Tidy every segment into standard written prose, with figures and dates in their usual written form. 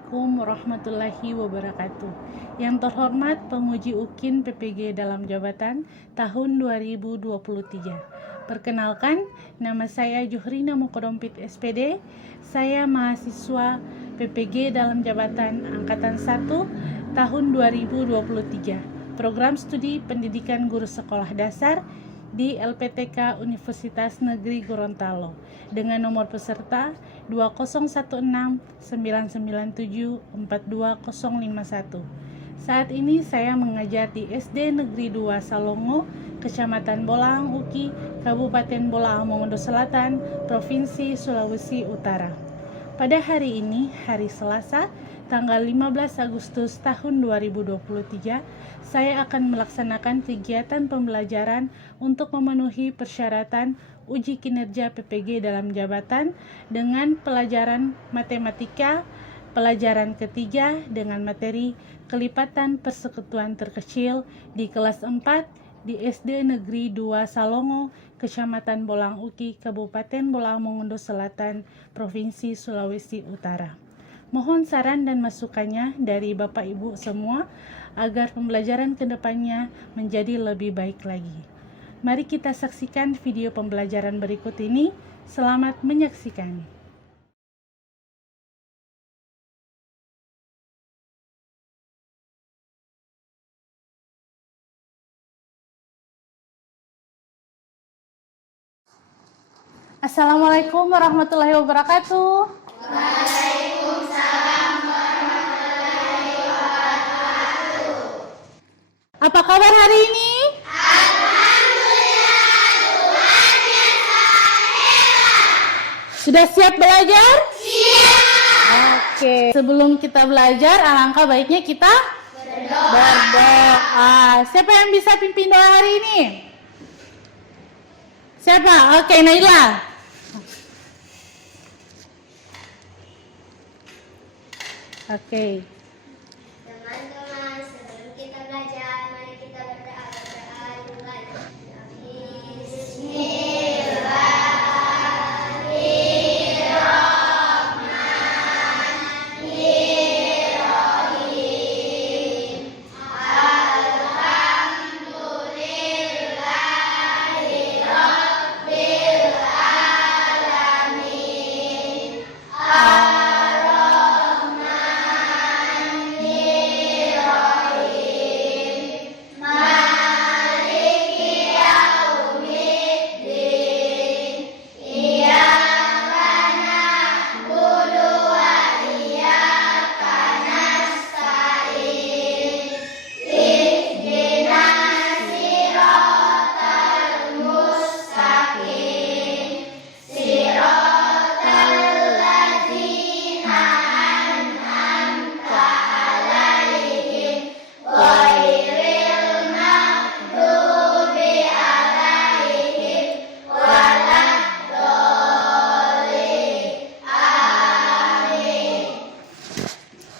Assalamualaikum warahmatullahi wabarakatuh. Yang terhormat penguji UKIN PPG dalam jabatan tahun 2023. Perkenalkan, nama saya Juhrina Mukodompit SPD. Saya mahasiswa PPG dalam jabatan Angkatan 1 tahun 2023. Program Studi Pendidikan Guru Sekolah Dasar di LPTK Universitas Negeri Gorontalo dengan nomor peserta 20169974251. Saat ini saya mengajar di SD Negeri 2 Salongo, Kecamatan Bolaang Uki, Kabupaten Bolaang Mongondo Selatan, Provinsi Sulawesi Utara. Pada hari ini, hari Selasa, tanggal 15 Agustus tahun 2023, saya akan melaksanakan kegiatan pembelajaran untuk memenuhi persyaratan uji kinerja PPG dalam jabatan dengan pelajaran matematika, pelajaran ketiga dengan materi kelipatan persekutuan terkecil di kelas 4 di SD Negeri 2 Salongo, Kecamatan Bolaang Uki, Kabupaten Bolaang Mongondo Selatan, Provinsi Sulawesi Utara. Mohon saran dan masukannya dari Bapak Ibu semua agar pembelajaran kedepannya menjadi lebih baik lagi. Mari kita saksikan video pembelajaran berikut ini. Selamat menyaksikan. Assalamualaikum warahmatullahi wabarakatuh. Waalaikumsalam warahmatullahi wabarakatuh. Apa kabar hari ini? Alhamdulillah, Tuhan yang Maha Esa. Sudah siap belajar? Siap. Oke, sebelum kita belajar, alangkah baiknya kita berdoa. Siapa yang bisa pimpin doa hari ini? Siapa? Oke, Naila. Oke. Teman-teman, sebelum kita belajar, mari kita berdoa dulu.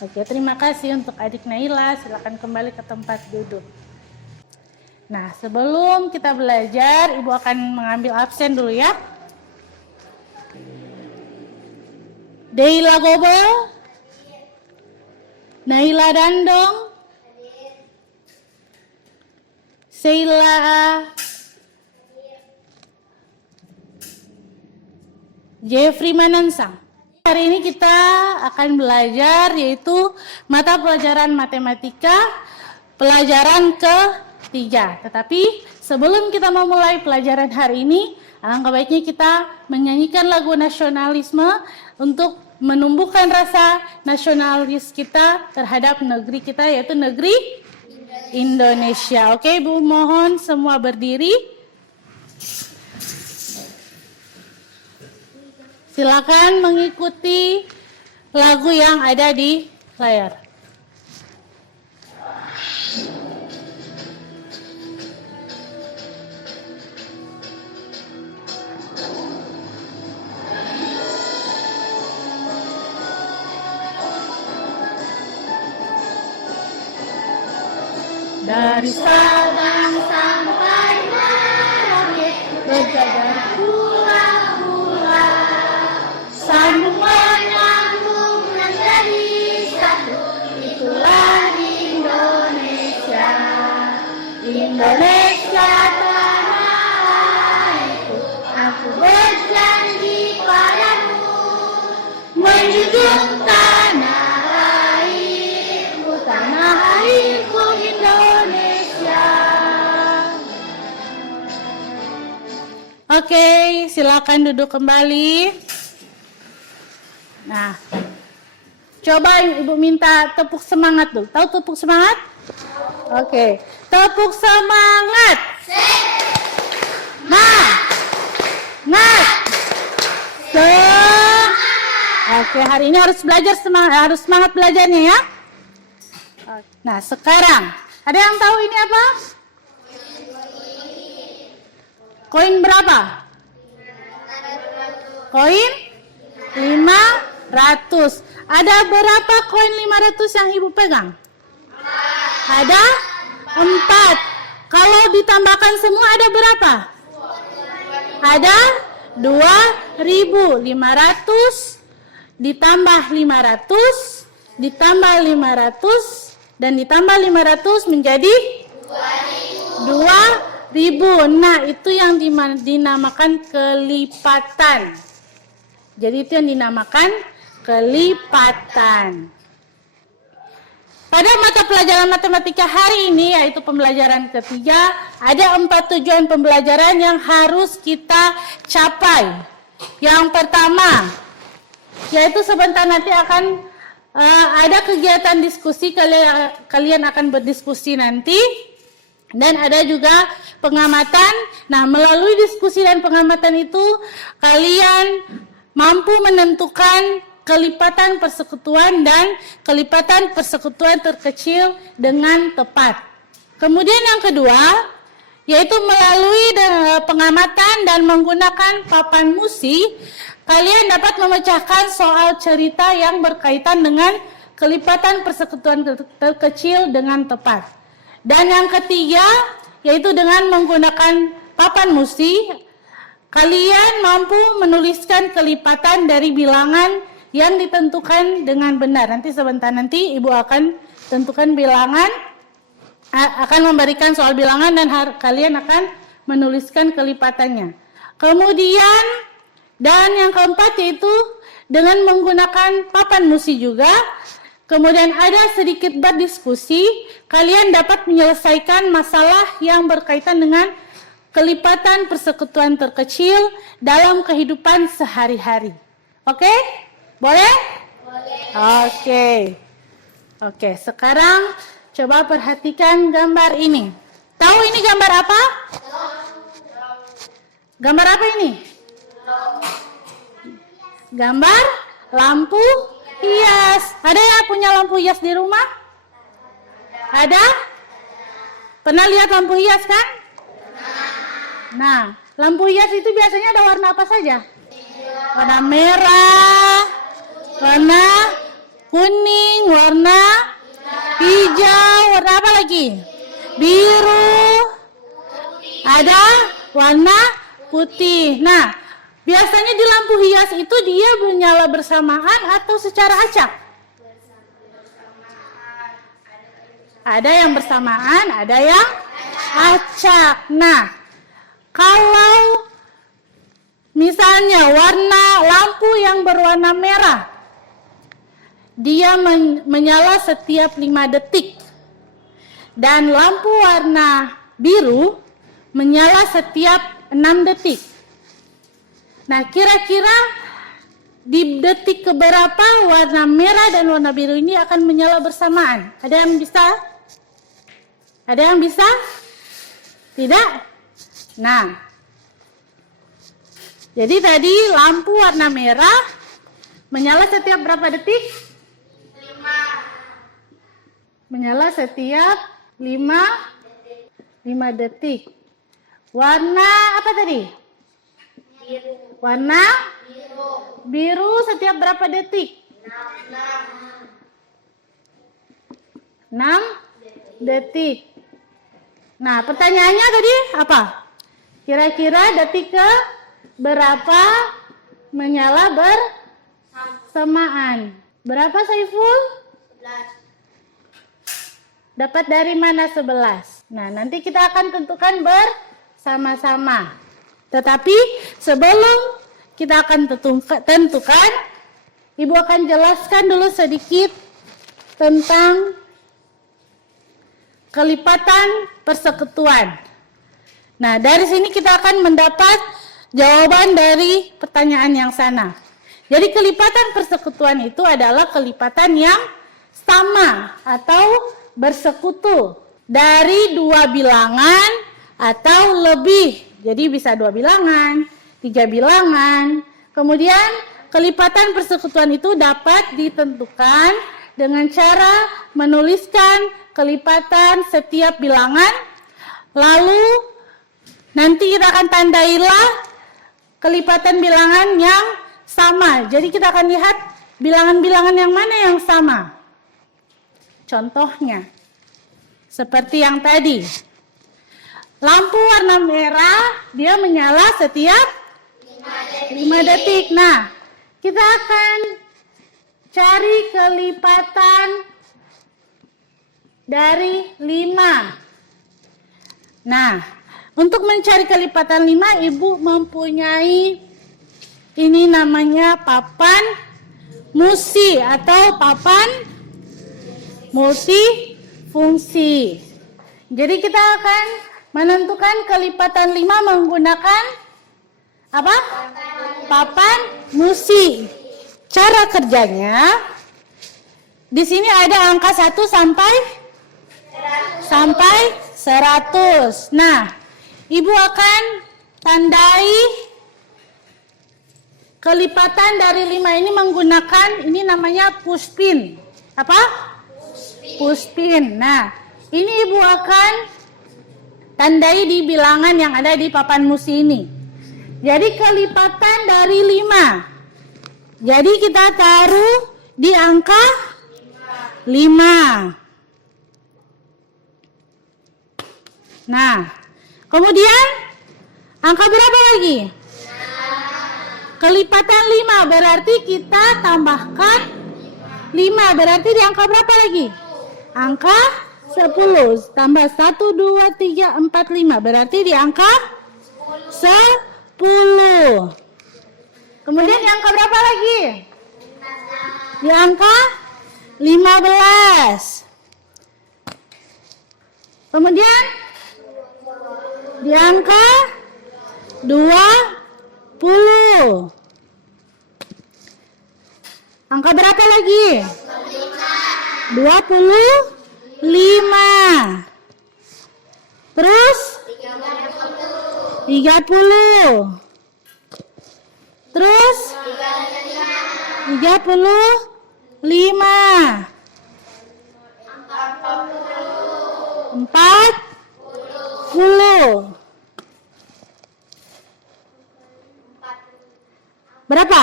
Oke, terima kasih untuk adik Naila. Silakan kembali ke tempat duduk. Nah, sebelum kita belajar, Ibu akan mengambil absen dulu ya. Deila Gobel, Naila Dandong, Sheila, Jeffrey Manansang. Hari ini kita akan belajar yaitu mata pelajaran matematika pelajaran ketiga. Tetapi sebelum kita memulai pelajaran hari ini, alangkah baiknya kita menyanyikan lagu nasionalisme untuk menumbuhkan rasa nasionalis kita terhadap negeri kita, yaitu negeri Indonesia. Oke, Ibu mohon semua berdiri. Silakan mengikuti lagu yang ada di layar. Dari Sabang sampai Merauke berjajar pulau-pulau, sambung menyambung menjadi menjunjung tanah airku Indonesia. Oke, silakan duduk kembali. Nah, coba Ibu minta tepuk semangat tuh. Tahu tepuk semangat? Oke, tepuk semangat. Oke, hari ini harus belajar harus semangat belajarnya ya. Nah, sekarang ada yang tahu ini apa? Koin berapa? Koin 500. Ada berapa koin 500 yang Ibu pegang? Ada 4. Kalau ditambahkan semua ada berapa? Ada 2.500 ditambah 500 ditambah 500 dan ditambah 500 menjadi 2.000. Nah, itu yang dinamakan kelipatan. Jadi itu yang dinamakan kelipatan. Pada mata pelajaran matematika hari ini, yaitu pembelajaran ketiga, ada 4 tujuan pembelajaran yang harus kita capai. Yang pertama, yaitu sebentar nanti akan ada kegiatan diskusi, kalian akan berdiskusi nanti. Dan ada juga pengamatan. Nah, melalui diskusi dan pengamatan itu, kalian mampu menentukan kelipatan persekutuan dan kelipatan persekutuan terkecil dengan tepat. Kemudian yang kedua, yaitu melalui pengamatan dan menggunakan papan musi, kalian dapat memecahkan soal cerita yang berkaitan dengan kelipatan persekutuan terkecil dengan tepat. Dan yang ketiga, yaitu dengan menggunakan papan musi, kalian mampu menuliskan kelipatan dari bilangan yang ditentukan dengan benar. Nanti sebentar nanti Ibu akan tentukan bilangan, akan memberikan soal bilangan dan kalian akan menuliskan kelipatannya. Kemudian dan yang keempat yaitu dengan menggunakan papan musi juga. Kemudian ada sedikit berdiskusi, kalian dapat menyelesaikan masalah yang berkaitan dengan kelipatan persekutuan terkecil dalam kehidupan sehari-hari. Oke? Boleh? Boleh. Oke, sekarang coba perhatikan gambar ini. Tahu ini gambar apa? Gambar apa ini? Gambar lampu hias. Ada yang punya lampu hias di rumah? Ada? Pernah lihat lampu hias kan? Nah, lampu hias itu biasanya ada warna apa saja? Warna merah, warna kuning, warna hijau, warna apa lagi? Biru, ada warna putih. Nah, biasanya di lampu hias itu dia menyala bersamaan atau secara acak? Ada yang bersamaan, ada yang acak. Nah, kalau misalnya warna lampu yang berwarna merah, dia menyala setiap 5 detik. Dan lampu warna biru menyala setiap 6 detik. Nah, kira-kira di detik keberapa warna merah dan warna biru ini akan menyala bersamaan? Ada yang bisa? Ada yang bisa? Tidak? Nah, jadi tadi lampu warna merah menyala setiap berapa detik? 5. Menyala setiap 5 detik. Warna apa tadi? Biru. Warna? Biru setiap berapa detik? 6 detik. Nah, pertanyaannya tadi apa? Kira-kira detik ke berapa menyala bersamaan? Berapa, Saiful? 11. Dapat dari mana 11? Nah, nanti kita akan tentukan bersama-sama. Tetapi sebelum kita akan tentukan, Ibu akan jelaskan dulu sedikit tentang kelipatan persekutuan. Nah, dari sini kita akan mendapat jawaban dari pertanyaan yang sana. Jadi kelipatan persekutuan itu adalah kelipatan yang sama atau bersekutu dari dua bilangan atau lebih. Jadi bisa dua bilangan, tiga bilangan. Kemudian kelipatan persekutuan itu dapat ditentukan dengan cara menuliskan kelipatan setiap bilangan. Lalu nanti kita akan tandailah kelipatan bilangan yang sama. Jadi kita akan lihat bilangan-bilangan yang mana yang sama. Contohnya, seperti yang tadi. Lampu warna merah, dia menyala setiap 5 detik. Nah, kita akan cari kelipatan dari 5. Nah, untuk mencari kelipatan 5, Ibu mempunyai ini namanya papan musi atau papan multifungsi. Jadi kita akan menentukan kelipatan 5 menggunakan apa? Papan musi. Cara kerjanya, di sini ada angka 1 sampai 100. Nah, Ibu akan tandai kelipatan dari 5 ini menggunakan ini namanya pushpin. Apa? Pushpin. Nah, ini Ibu akan tandai di bilangan yang ada di papan musi ini. Jadi kelipatan dari 5. Jadi kita taruh di angka 5. Nah, kemudian angka berapa lagi? Kelipatan 5 berarti kita tambahkan 5. Berarti di angka berapa lagi? Angka 10. Tambah 1, 2, 3, 4, 5. Berarti di angka 10. Kemudian di angka berapa lagi? Di angka 15. Kemudian di angka 20. Angka berapa lagi? 25. Terus 30. Terus 35. 40. Berapa?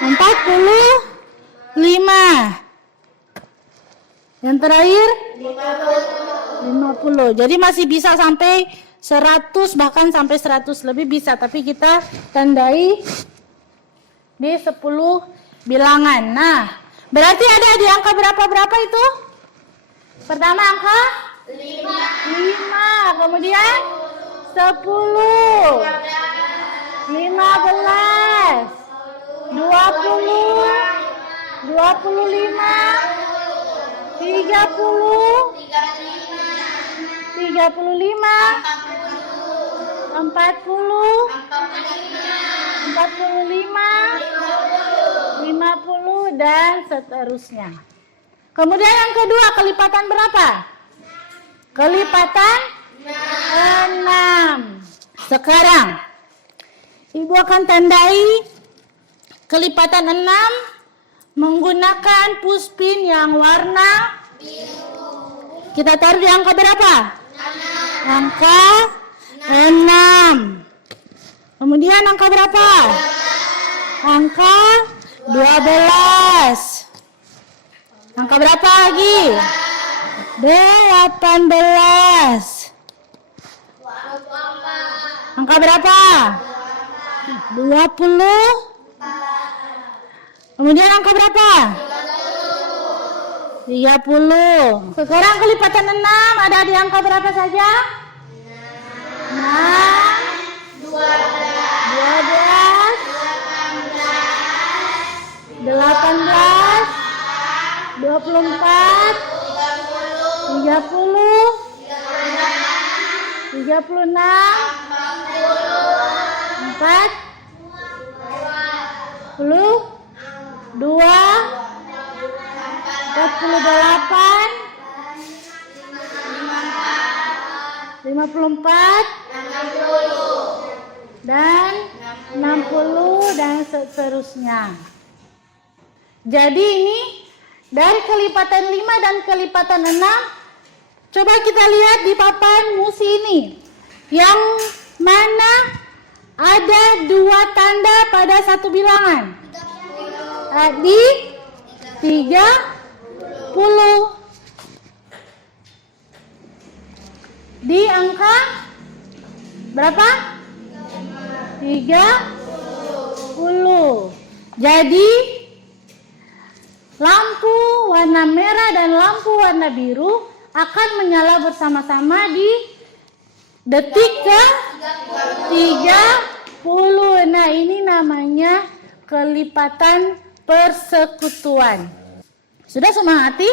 45. Yang terakhir 50. Jadi masih bisa sampai 100, bahkan sampai 100 lebih bisa, tapi kita tandai di 10 bilangan. Nah, berarti ada di angka berapa itu? Pertama angka 5, kemudian 10, 15, 20, 25, 30, 35, 40, 45, 50, dan seterusnya. Kemudian yang kedua, kelipatan berapa? Kelipatan 6. Sekarang Ibu akan tandai kelipatan 6 menggunakan pushpin yang warna biru. Kita taruh di angka berapa? 6. Angka 6. Kemudian angka berapa? Angka 12. Angka berapa lagi? 18. Angka berapa? 20. Kemudian angka berapa? 30. Sekarang kelipatan 6 ada di angka berapa saja? 6, 12, 13, 14, 15, 18, 24, 30, 36, 42, 48, 54, dan 60 dan seterusnya. Jadi ini dari kelipatan 5 dan kelipatan 6. Coba kita lihat di papan musi ini. Yang mana ada 2 tanda pada satu bilangan? Di 30. Di angka berapa? 30. Jadi lampu warna merah dan lampu warna biru akan menyala bersama-sama di detik ke 30. Nah, ini namanya kelipatan persekutuan. Sudah semua hati?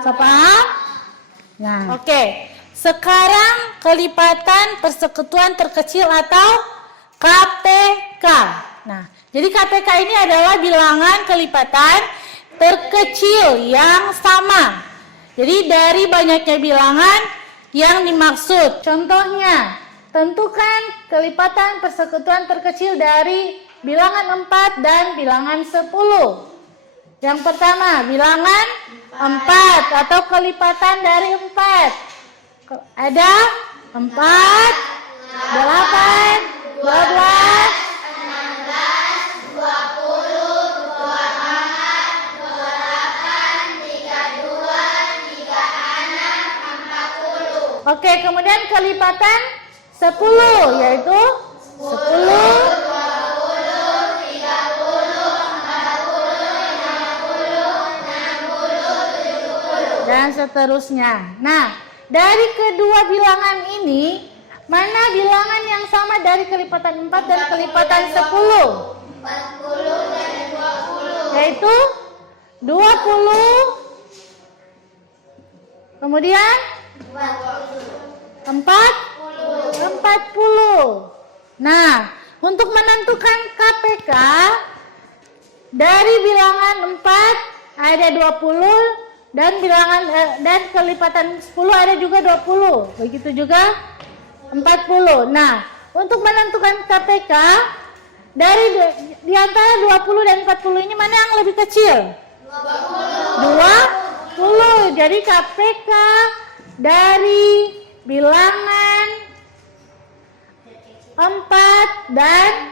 Sudah paham? Nah, oke. Sekarang kelipatan persekutuan terkecil atau KPK. Nah, jadi KPK ini adalah bilangan kelipatan terkecil yang sama. Jadi dari banyaknya bilangan yang dimaksud. Contohnya, tentukan kelipatan persekutuan terkecil dari bilangan 4 dan bilangan 10. Yang pertama, bilangan 4 atau kelipatan dari 4. Ada 4, 8, 12, 16, 20, 24, 28, 32, 36, 40. Oke, kemudian kelipatan 10 yaitu 10, 20, 30, 40, 50, 60, 70. Dan seterusnya. Nah, dari kedua bilangan ini, mana bilangan yang sama dari kelipatan 4 dan kelipatan 10? 40 dan 20. Yaitu 20. Kemudian 40. Nah, untuk menentukan KPK dari bilangan 4 ada 20 dan bilangan dan kelipatan 10 ada juga 20. Begitu juga 40. Nah, untuk menentukan KPK dari di antara 20 dan 40 ini mana yang lebih kecil? 20. Jadi KPK dari bilangan 4 dan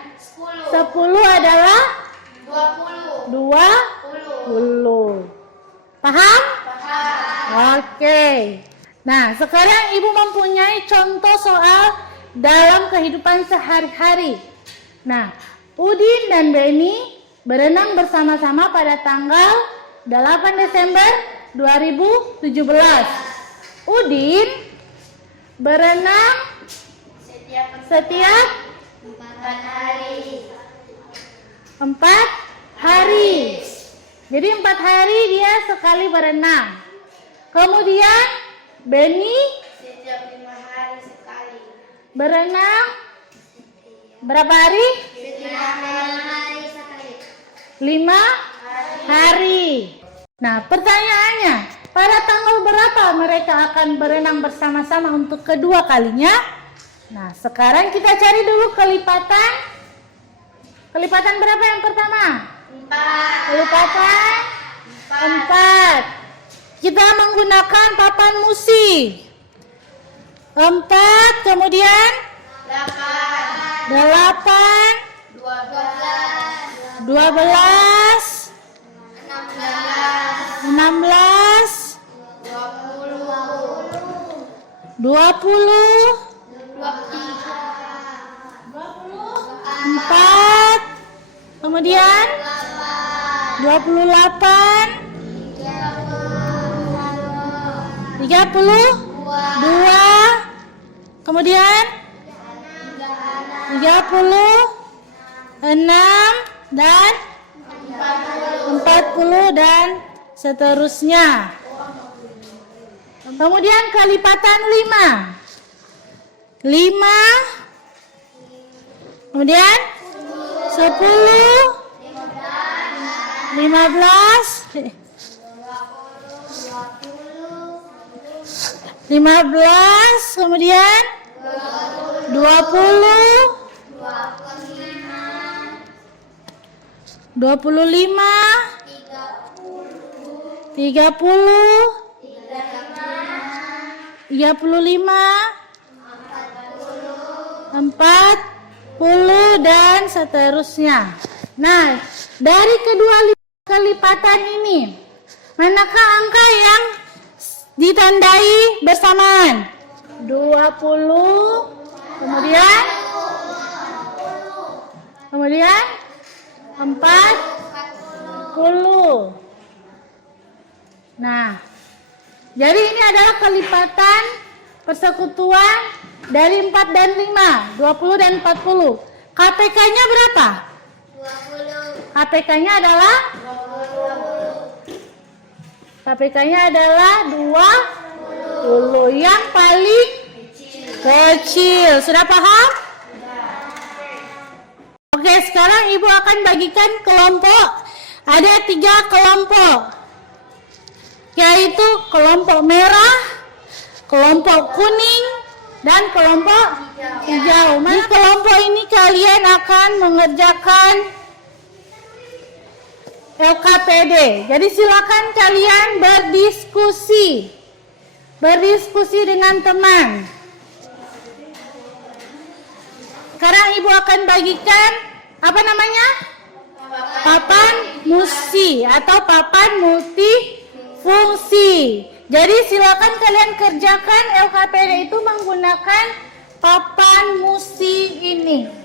10 adalah 20. Paham? Paham. Oke. Nah, sekarang Ibu mempunyai contoh soal dalam kehidupan sehari-hari. Nah, Udin dan Beni berenang bersama-sama pada tanggal 8 Desember 2017. Udin berenang setiap 4 hari. Jadi 4 hari dia sekali berenang. Kemudian Beni Setiap 5 hari sekali. berenang berapa hari? Setiap 5 hari sekali. 5 hari. Nah, pertanyaannya, pada tanggal berapa mereka akan berenang bersama-sama untuk kedua kalinya? Nah, sekarang kita cari dulu kelipatan. Kelipatan berapa yang pertama? 4. Kelipatan 4. Kita menggunakan papan musi. 4, kemudian 8. 8, 12. 12, 16, 20, 4, kemudian 28, 32, kemudian 36 dan 40 dan seterusnya. Kemudian kelipatan 5. 5. Kemudian 10. 15. 15. Kemudian 20. 25. 30. 35, 40 dan seterusnya. Nah, dari kedua kelipatan ini, manakah angka yang ditandai bersamaan? 20, kemudian 40. Nah, jadi ini adalah kelipatan persekutuan dari 4 dan 5, 20 dan 40. KPK-nya berapa? 20. KPK-nya adalah 20 yang paling kecil. Sudah paham? Oke, sekarang Ibu akan bagikan kelompok. Ada 3 kelompok, yaitu kelompok merah, kelompok kuning, dan kelompok hijau. Di kelompok ini kalian akan mengerjakan LKPD. Jadi silakan kalian berdiskusi dengan teman. Sekarang Ibu akan bagikan apa namanya? Papan musi atau papan multifungsi. Jadi silakan kalian kerjakan LKPD itu menggunakan papan musi ini.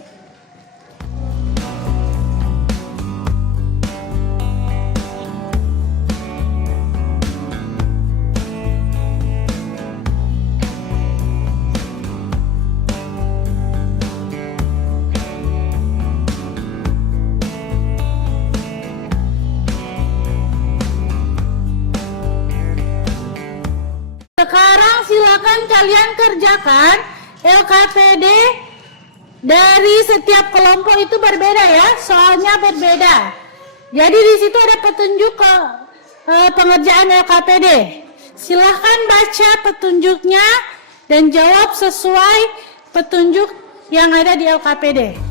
Sekarang silakan kalian kerjakan LKPD dari setiap kelompok itu berbeda ya, soalnya berbeda. Jadi di situ ada petunjuk pengerjaan LKPD. Silahkan baca petunjuknya dan jawab sesuai petunjuk yang ada di LKPD.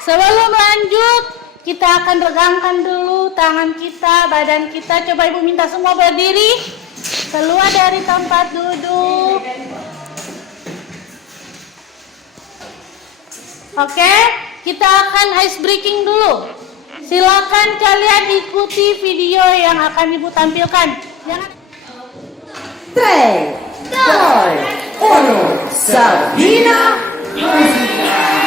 Sebelum lanjut, kita akan regangkan dulu tangan kita, badan kita. Coba Ibu minta semua berdiri, keluar dari tempat duduk. Oke, kita akan ice breaking dulu. Silakan kalian ikuti video yang akan Ibu tampilkan. Jangan 3, 2, 1, Sabina Musica.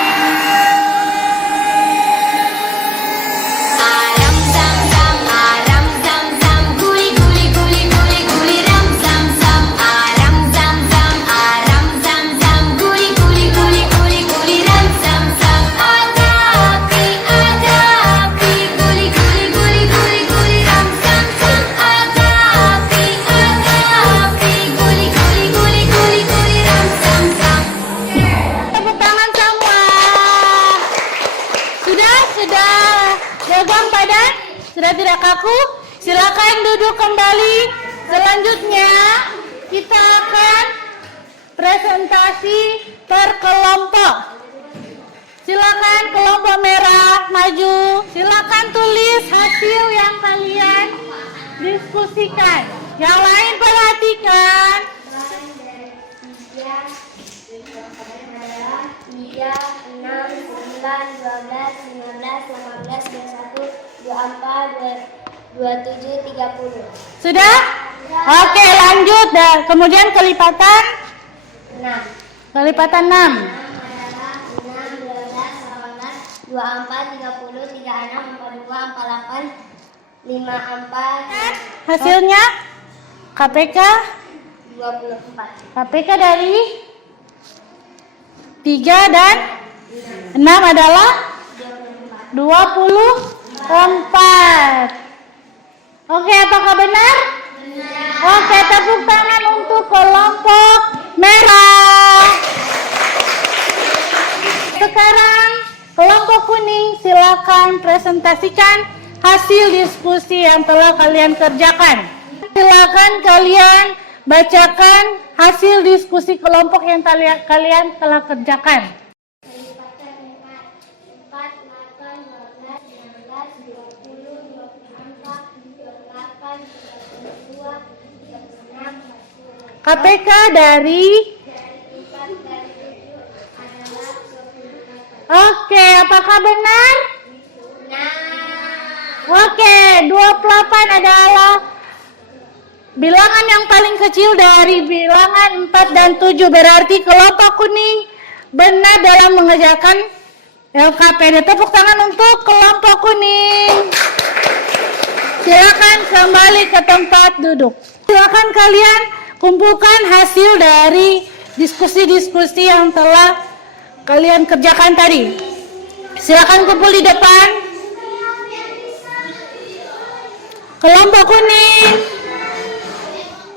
Sudah tidak kaku? Silakan duduk kembali. Selanjutnya kita akan presentasi per kelompok. Silakan kelompok merah maju. Silakan tulis hasil yang kalian diskusikan. Yang lain perhatikan. adalah 3, 6, 9, 12, 15, 18, 21, 24, 27, 30. Sudah? Oke, lanjut. Dan kemudian kelipatan 6. kelipatan 6. 6 adalah 6, 12, 18, 24, 30, 36, 42, 48, 54, Hasilnya KPK 24. KPK dari 3 dan 6 adalah 24. Oke, apakah benar? Oke, tepuk tangan untuk kelompok merah. Sekarang kelompok kuning, silakan presentasikan hasil diskusi yang telah kalian kerjakan. Silakan kalian bacakan hasil diskusi kelompok yang kalian telah kerjakan. Kelipatan 4, 8, 12, 19, 20, 24, 28, 32, 36, 40. KPK dari Dari 4 dari 7 adalah 28. Oke, apakah benar? Nah, Oke, 28 adalah bilangan yang paling kecil dari bilangan 4 dan 7. Berarti kelompok kuning benar dalam mengerjakan LKPD. Tepuk tangan untuk kelompok kuning. Silakan kembali ke tempat duduk. Silakan kalian kumpulkan hasil dari diskusi-diskusi yang telah kalian kerjakan tadi. Silakan kumpul di depan. Kelompok kuning,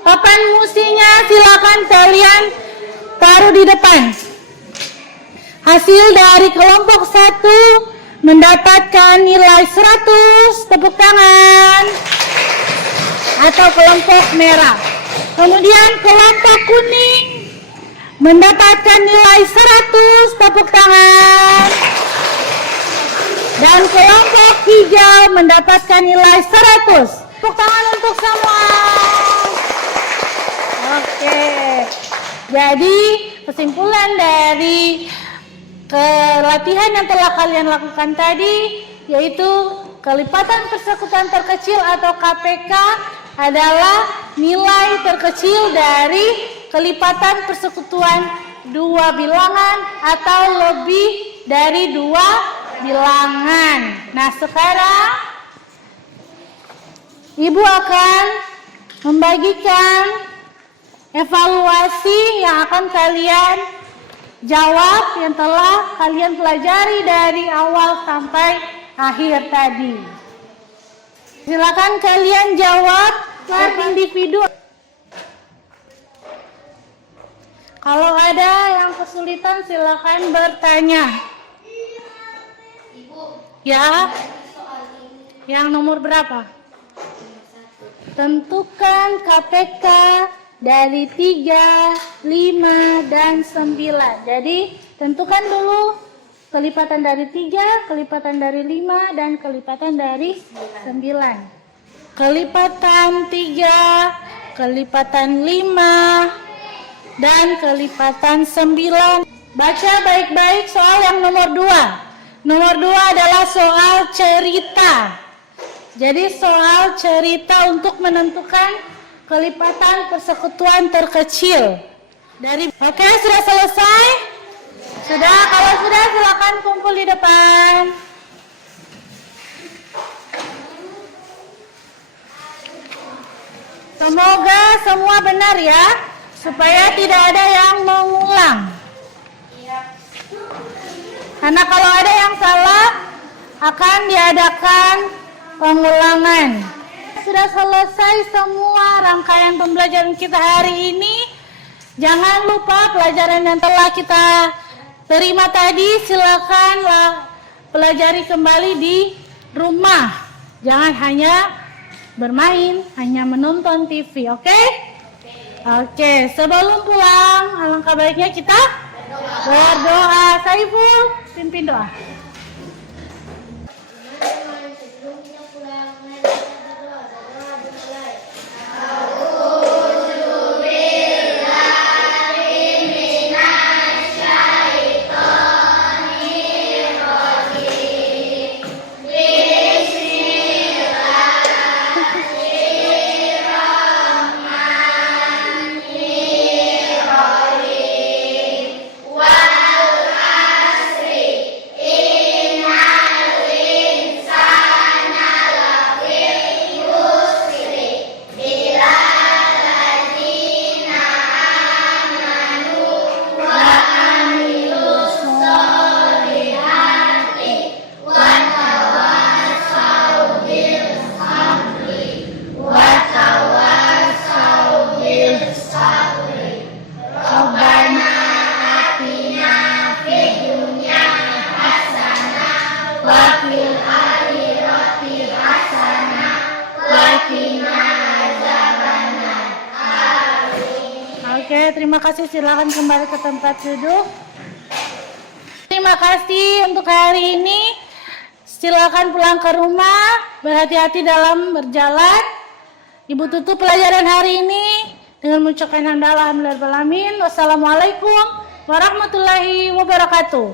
papan musinya silakan kalian taruh di depan. Hasil dari kelompok 1 mendapatkan nilai 100, tepuk tangan. Atau kelompok merah. Kemudian kelompok kuning mendapatkan nilai 100, tepuk tangan. Dan kelompok hijau mendapatkan nilai 100. Tepuk tangan untuk semua. Oke. Jadi kesimpulan dari latihan yang telah kalian lakukan tadi yaitu kelipatan persekutuan terkecil atau KPK adalah nilai terkecil dari kelipatan persekutuan dua bilangan atau lebih dari dua bilangan. Nah, sekarang Ibu akan membagikan evaluasi yang akan kalian jawab yang telah kalian pelajari dari awal sampai akhir tadi. Silakan kalian jawab per individu. Kalau ada yang kesulitan silakan bertanya. Ya, yang nomor berapa? Tentukan KPK dari 3, 5, dan 9. Jadi tentukan dulu kelipatan dari 3, kelipatan dari 5, dan kelipatan dari 9. Kelipatan 3, kelipatan 5, dan kelipatan 9. Baca baik-baik soal yang nomor 2. Nomor 2 adalah soal cerita. Jadi soal cerita untuk menentukan kelipatan persekutuan terkecil. Oke, sudah selesai? Sudah, kalau sudah silakan kumpul di depan. Semoga semua benar ya, supaya tidak ada yang mengulang. Karena kalau ada yang salah, akan diadakan pengulangan. Sudah selesai semua rangkaian pembelajaran kita hari ini. Jangan lupa pelajaran yang telah kita terima tadi, silakanlah pelajari kembali di rumah. Jangan hanya bermain, hanya menonton TV, oke? Oke, sebelum pulang, alangkah baiknya kita berdoa. Saiful, pimpin doa. sebelum kita pulang, mari kita berdoa. Oke, terima kasih. Silakan kembali ke tempat duduk. Terima kasih untuk hari ini. Silakan pulang ke rumah, berhati-hati dalam berjalan. Ibu tutup pelajaran hari ini dengan mengucapkan alhamdulillah. Wassalamualaikum warahmatullahi wabarakatuh.